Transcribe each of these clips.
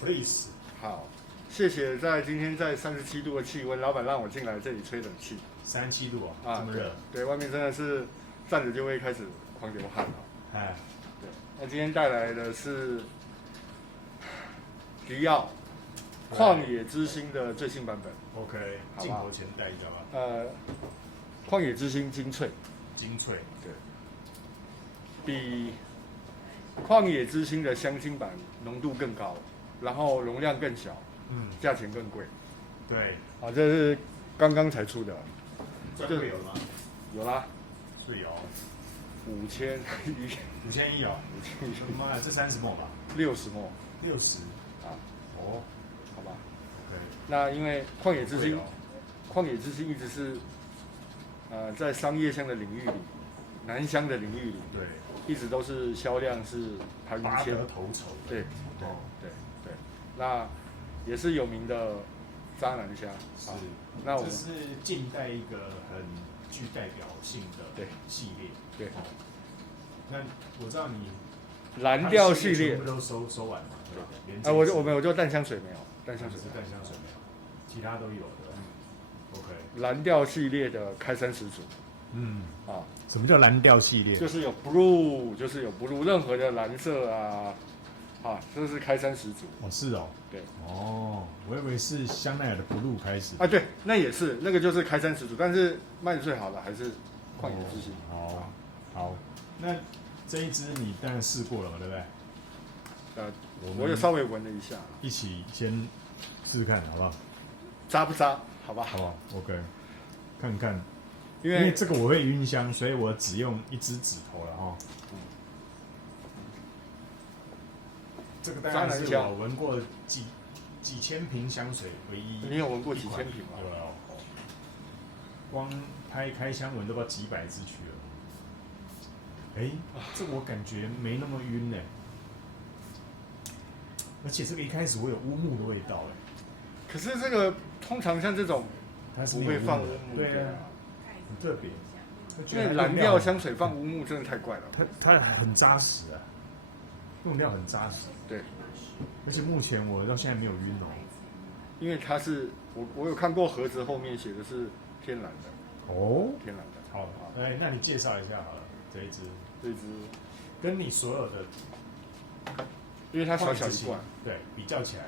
Please。好，谢谢今天在37度的气温，老板让我进来这里吹冷气。37度啊，这么热。对，外面真的是站着就会开始狂流汗了。哎，对，那今天带来的是迪奥旷野之心的最新版本。OK， 镜头前带一下吧。旷野之心精粹。精粹，对，比旷野之心的香精版浓度更高，然后容量更小，价钱更贵。对，这是刚刚才出的。专柜有吗？有啦，是有。5100哦。妈呀，这30墨吧？60墨。60啊？哦，好吧。对。那因为旷野之心一直是在商业香的领域里，南香的领域里，对，一直都是销量是排名前头筹。对，那也是有名的渣男香。是，那这是近代一个很具代表性的系列。对。那我知道你蓝调系列全部都收完了，对。我就淡香水没有，淡香水没有，其他都有的。OK。蓝调系列的开山始祖。什么叫蓝调系列？就是有 blue， 任何的蓝色这是开山始祖。是哦。对。我以为是香奈儿的 blue 开始。对，那也是，那个就是开山始祖，但是卖的最好的还是旷野之心。好，那这一支你当然试过了嘛，对不对？我有稍微闻了一下。一起先试试看，好不好？扎不扎？好吧。好 ，OK， 看看。因为这个我会晕香，所以我只用一只指头了哈。这个当然是我闻过几千瓶香水唯一。你有闻过几千瓶吗？有。光开箱闻都不知道几百支去了。这我感觉没那么晕呢。而且这个一开始我有乌木的味道可是这个通常像这种不会放乌木。对啊。很特别，因为蓝调香水放乌木真的太怪了。它很扎实啊，用料很扎实。对，而且目前我到现在没有晕哦。因为它是我有看过盒子后面写的是天然的。天然的。好，那你介绍一下好了，这一支跟你所有的，因为它小小一罐，对，比较起来，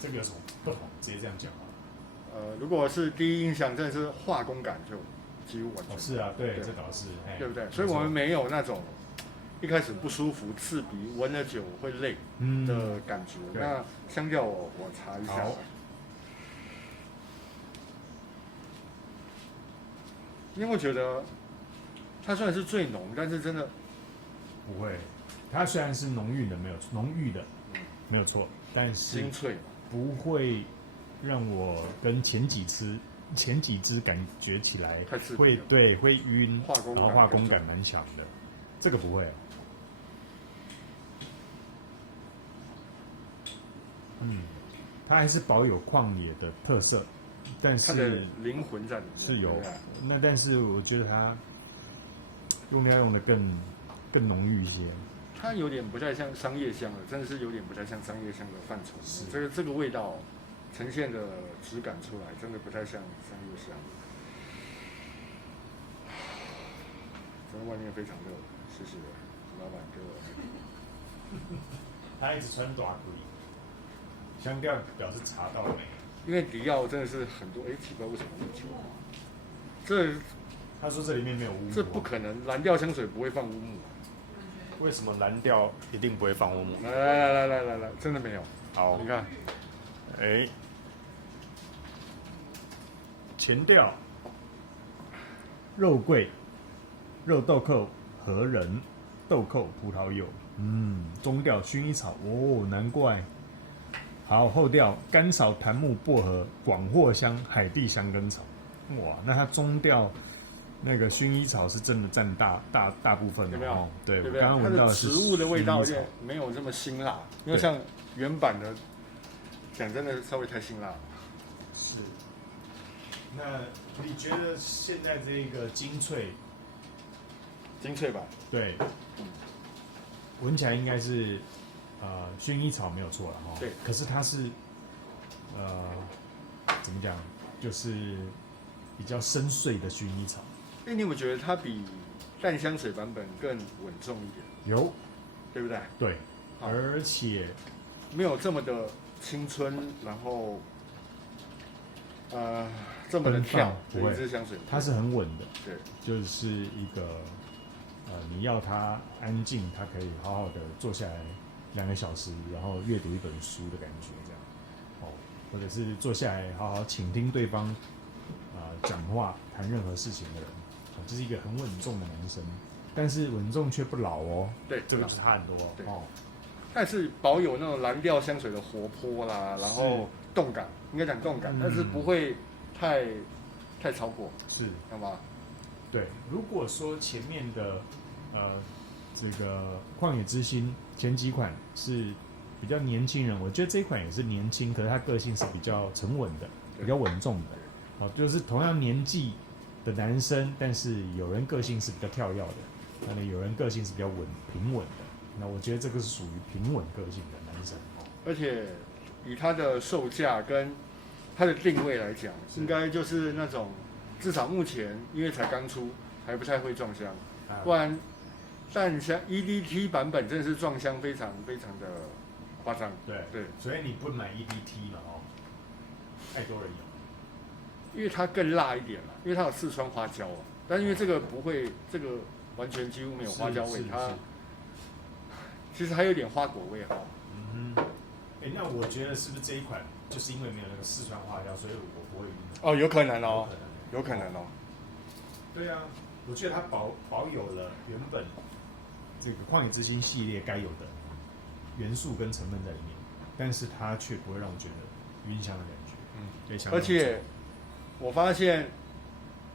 这个有什么不同？直接这样讲好了。如果是第一印象，真的是化工感就几乎完全。是啊，对，这倒是，对不对？所以我们没有那种一开始不舒服、刺鼻、闻了久会累的感觉。那香调我查一下。因为我觉得它虽然是最浓，但是真的不会。它虽然是浓郁的，没有错，但是精粹不会让我跟前几支感觉起来会晕，然后化工感蛮强的，这个不会。它还是保有旷野的特色，但是它的灵魂在里面是有。那但是我觉得它用料用的更浓郁一些。它有点不太像商业香了，真的是有点不太像商业香的范畴。这个味道呈现的质感出来，真的不太像商业香。真的外面非常热，谢谢老板给我。他一直穿短裤。香调表示查到了没？因为迪奥真的是很多，奇怪为什么会有？他说这里面没有乌木。这不可能，蓝调香水不会放乌木。为什么蓝调一定不会放乌木？来，真的没有。好，你看，前调肉桂、肉豆蔻、荷仁、豆蔻、葡萄柚。中调薰衣草。难怪。好，后调甘草、檀木、薄荷、广藿香、海地香根草。那它中调那个薰衣草是真的占大部分的。有没有？对，我刚刚闻到的是植物的味道，而且没有这么辛辣，因为像原版的，讲真的稍微太辛辣了。是。那你觉得现在这个精粹版？对。闻起来应该是薰衣草没有错了哈。对。可是它是怎么讲，就是比较深邃的薰衣草。你有没有觉得它比淡香水版本更稳重一点？有，对不对？对，而且没有这么的青春，然后这么的跳的一支香水，它是很稳的。对，就是一个你要它安静，它可以好好的坐下来2个小时，然后阅读一本书的感觉，这样哦，或者是坐下来好好倾听对方讲话谈任何事情的人，这是一个很稳重的男生，但是稳重却不老哦。对，这个就差很多哦。但是保有那种蓝调香水的活泼啦，然后动感，应该讲动感，但是不会太超过，是，好吧？对，如果说前面的这个旷野之心前几款是比较年轻人，我觉得这一款也是年轻，可是他个性是比较沉稳的，比较稳重的。就是同样年纪的男生，但是有人个性是比较跳跃的，那有人个性是比较平稳的。那我觉得这个是属于平稳个性的男生。而且以他的售价跟他的定位来讲，应该就是那种至少目前因为才刚出，还不太会撞香，不然淡香 EDT 版本真的是撞香非常非常的夸张。对，所以你不买 EDT 嘛？太多人有，因为它更辣一点了，因为它有四川花椒啊，但因为这个不会，这个完全几乎没有花椒味，它其实还有点花果味哈。那我觉得是不是这一款就是因为没有那个四川花椒，所以我不会晕？有可能哦，有可能哦。对啊，我觉得它保有了原本这个旷野之心系列该有的元素跟成分在里面，但是它却不会让我觉得晕香的感觉。而且我发现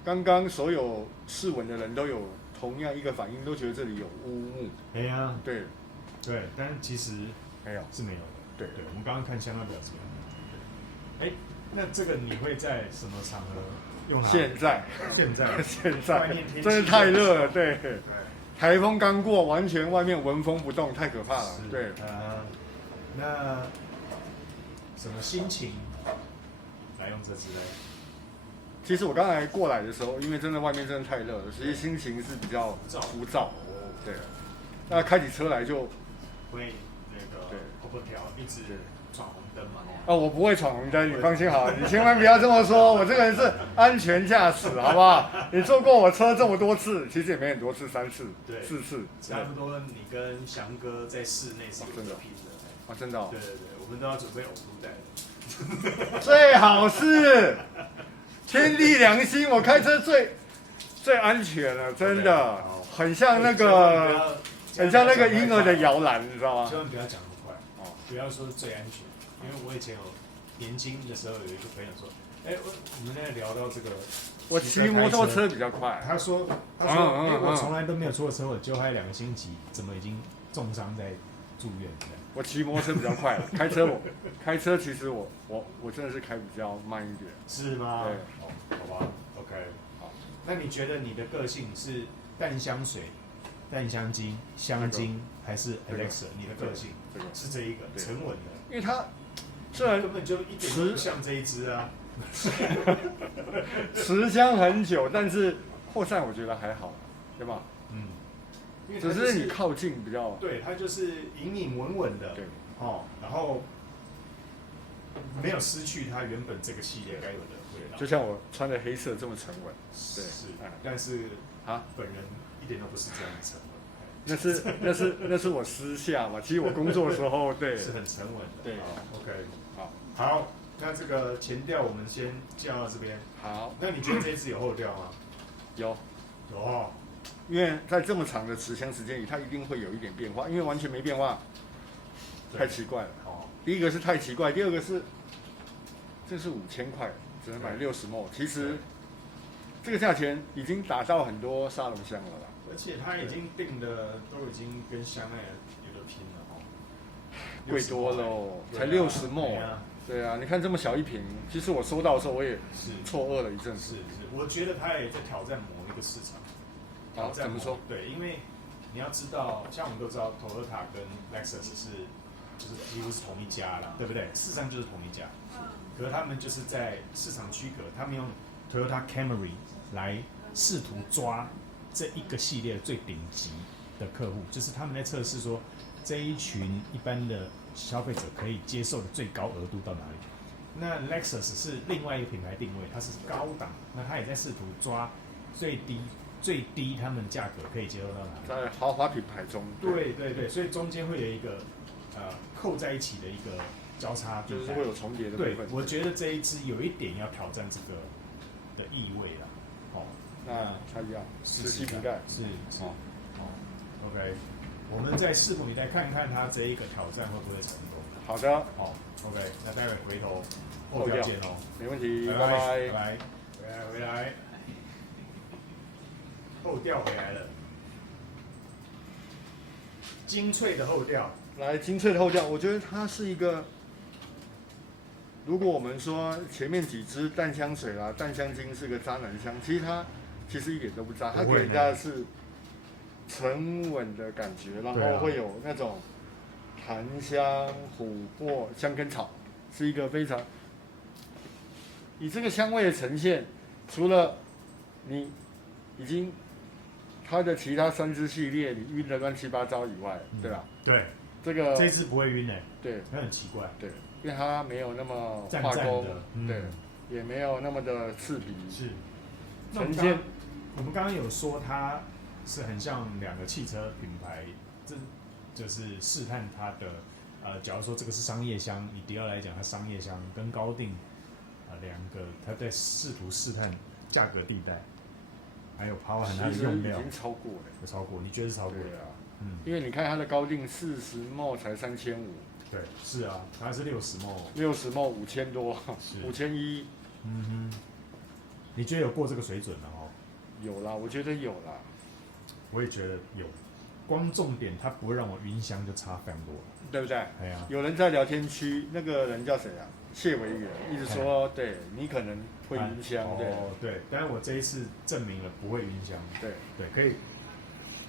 刚刚所有试闻的人都有同样一个反应，都觉得这里有乌木。对，但是其实没有，是没有的。对，我们刚刚看香料表是没有的。那这个你会在什么场合用它？现在，真的太热了。对，台风刚过，完全外面纹风不动，太可怕了。对，那什么心情来用这支呢？其实我刚才过来的时候，因为真的外面真的太热了，所以心情是比较浮躁。对，那开起车来就会跑不掉，一直闯红灯嘛。我不会闯红灯，你放心好，你千万不要这么说，我这个人是安全驾驶，好不好？你坐过我车这么多次，其实也没很多次，3次、4次，差不多。你跟翔哥在室内是真的拼的，真的。对，我们都要准备呕吐袋。最好是天地良心，我开车最安全了，真的，很像那个婴儿的摇篮，你知道吗？千万不要讲那么快，不要说最安全，因为我以前年轻的时候有一个朋友说，我们现在聊到这个，我骑摩托车比较快，他说，我从来都没有出过车祸，结果还有2个星期，怎么已经重伤在住院？我骑摩托车比较快，开车其实我真的是开比较慢一点，是吗？对，好吧 ，OK， 好。那你觉得你的个性是淡香水、淡香精、香精，还是 Alexa？你的个性是这一个沉稳的，因为它虽然根本就一点都不像这一支啊，持香很久，但是扩散我觉得还好，对吧？只是你靠近比较，对，它就是隐隐稳稳的，对，然后没有失去它原本这个系列该有的味道。就像我穿的黑色这么沉稳，对，是，但是本人一点都不是这样沉稳。那是我私下嘛，其实我工作的时候，对，是很沉稳的。对 ，OK， 好，那这个前调我们先叫到这边。好，那你觉得这次有后调吗？有哦。因为在这么长的持香时间里，它一定会有一点变化，因为完全没变化，太奇怪了。第一个是太奇怪，第二个是，这是5000块，只能买60 ml，其实这个价钱已经打到很多沙龙香了啦。而且它已经定的都已经跟香奈儿有的拼了贵多喽，才60 ml。对啊，你看这么小一瓶，其实我收到的时候我也错愕了一阵子。是，我觉得它也在挑战某一个市场。怎么说？对，因为你要知道，像我们都知道 ，Toyota 跟 Lexus 是就是几乎是同一家了，对不对？事实上就是同一家，可是他们就是在市场区隔，他们用 Toyota Camry 来试图抓这一个系列最顶级的客户，就是他们在测试说这一群一般的消费者可以接受的最高额度到哪里。那 Lexus 是另外一个品牌定位，它是高档，那它也在试图抓最低他们价格可以接受到哪里。在豪华品牌中，对，所以中间会有一个扣在一起的一个交叉，就是会有重叠的部分。对，我觉得这一支有一点要挑战这个的意味啦。哦，那它一样，磁吸瓶盖是哦，OK， 我们再拭目以待，看看它这一个挑战会不会成功。好的，好 ，OK， 那待会回头后调见哦，没问题，拜拜。拜，回来，后调回来了，精粹的后调。来，精粹的后调，我觉得它是一个，如果我们说前面几支淡香水啦、淡香精是个渣男香，它其实一点都不渣，它给人家的是沉稳的感觉，然后会有那种檀香、琥珀、香根草，是一个非常以这个香味的呈现，除了你已经它的其他3支系列你晕的乱七八糟以外，对吧？对。这支不会晕对，它很奇怪，对，因为它没有那么化工，对，也没有那么的刺鼻，是。呈现，我们刚刚有说它是很像2个汽车品牌，这就是试探它的假如说这个是商业香，以迪奥来讲，它商业香跟高定2个，它在试图试探价格地带，还有包含它的用料，已经超过了，有超过，你觉得是超过的？因为你看它的高定40ml才3500，对，是啊，它是60ml 5000多，5100。你觉得有过这个水准了哦？有啦，我觉得有啦。我也觉得有，光重点它不会让我晕香就差非常多了，对不对？哎呀，有人在聊天区，那个人叫谁啊？谢维元一直说，对你可能会晕香，对，但是我这一次证明了不会晕香，对，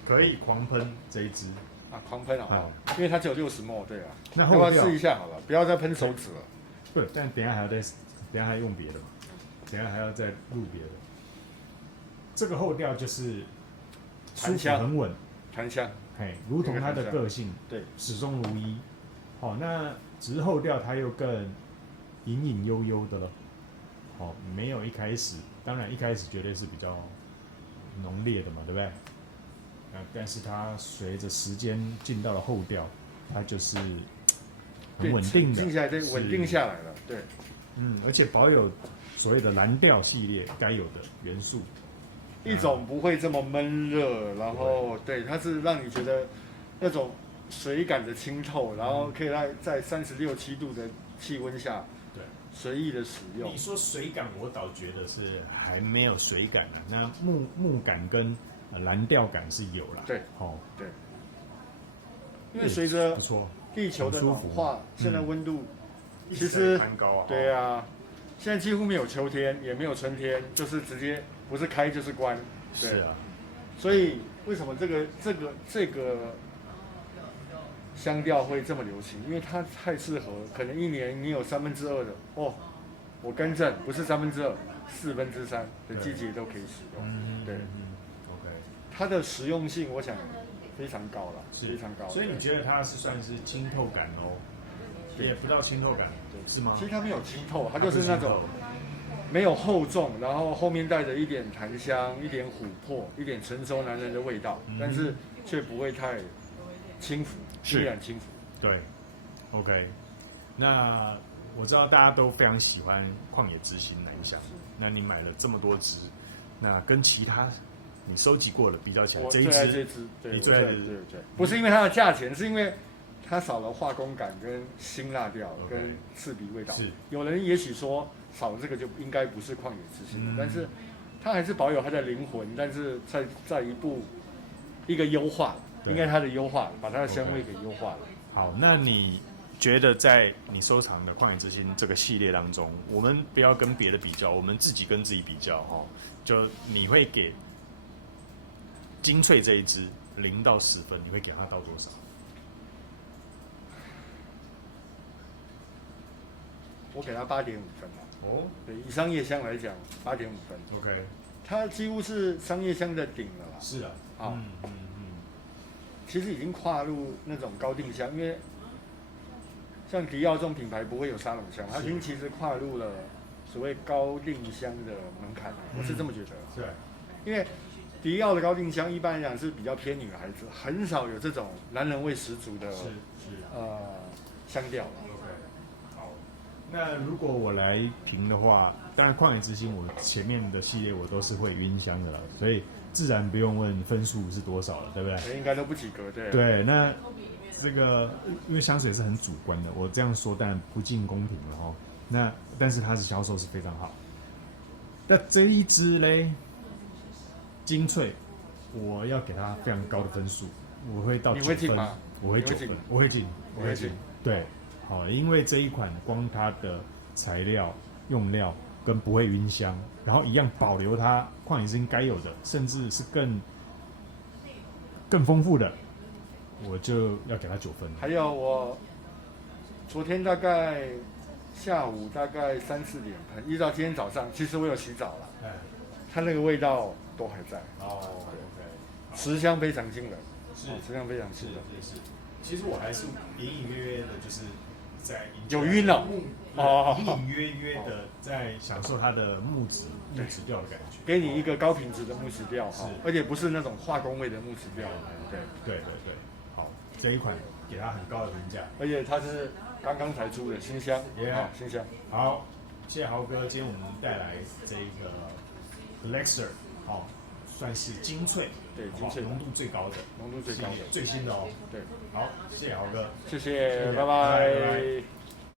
可以狂喷这一支啊，狂喷好不好？因为它只有60ml，对啊，那要不要试一下好了？不要再喷手指了。对，但等一下还要用别的嘛，等一下还要再录别的。这个后调就是舒服很稳，檀香，如同它的个性，对，始终如一。好，那只是后调它又更隐隐悠悠的了。好，没有一开始，当然一开始绝对是比较浓烈的嘛，对不对？但是它随着时间进到了后调，它就是很稳定的，稳定下来了，对，而且保有所谓的蓝调系列该有的元素，一种不会这么闷热，然后对，它是让你觉得那种水感的清透，然后可以在36、7度的气温下，对，随意的使用。你说水感，我倒觉得是还没有水感的，那木感跟蓝调感是有啦，对，对，因为随着地球的暖化，现在温度其实攀高啊，对啊，现在几乎没有秋天，也没有春天，就是直接不是开就是关，是啊，所以为什么这个香调会这么流行？因为它太适合，可能一年你有2/3的哦，我更正，不是2/3，4/3的季节都可以使用，对。它的实用性，我想非常高了，非常高。所以你觉得它是算是清透感哦？也不到清透感，是吗？其实它没有清透，它就是那种没有厚重，然后后面带着一点檀香、一点琥珀、一点成熟男人的味道，但是却不会太轻浮，依然轻浮。对 ，OK。那我知道大家都非常喜欢旷野之心南香，那你买了这么多支，那跟其他你收集过了比较起来，这一支，你最爱的对，不是因为它的价钱，是因为它少了化工感跟辛辣调跟刺鼻味道。是，有人也许说少了这个就应该不是旷野之心，但是它还是保有它的灵魂，但是在一个优化，应该它的优化，把它的香味给优化了。好，那你觉得在你收藏的旷野之心这个系列当中，我们不要跟别的比较，我们自己跟自己比较哈，就你会给精粹这一支0到10分，你会给它到多少？我给它8.5分吧。哦，对，以商业香来讲，8.5分。OK，它几乎是商业香的顶了啦。是啊，好，其实已经跨入那种高定香，因为像迪奥这种品牌不会有沙龙香，它已经其实跨入了所谓高定香的门槛，我是这么觉得。对，因为迪奥的高定香一般来讲是比较偏女孩子，很少有这种男人味十足的香调。OK， 好。那如果我来评的话，当然旷野之心我前面的系列我都是会晕香的了，所以自然不用问分数是多少了，对不对？应该都不及格，对。对，那这个因为香水是很主观的，我这样说当然不尽公平了哦。那但是它的销售是非常好。那这一支嘞，精粹，我要给它非常高的分数，我会到9分。你会进吗？我会9分，我会进，我会进。对，好，因为这一款光它的材料、用料跟不会晕香，然后一样保留它旷野之心该有的，甚至是更丰富的，我就要给它9分。还有我昨天大概下午大概3、4点喷，依照今天早上，其实我有洗澡了，它那个味道都还在。哦 ，OK， 持香非常惊人，持香非常惊人。是。其实我还是隐隐约约的，就是在有晕了，隐隐约约的在享受它的木质调的感觉，给你一个高品质的木质调，而且不是那种化工味的木质调。对，好，这一款给它很高的评价，而且它是刚刚才出的新香，新香。好，谢谢豪哥，今天我们带来这个 Lexer， 好，算是精粹，对，精粹浓度最高的，最新的哦。对，好，谢谢豪哥，谢谢，拜拜。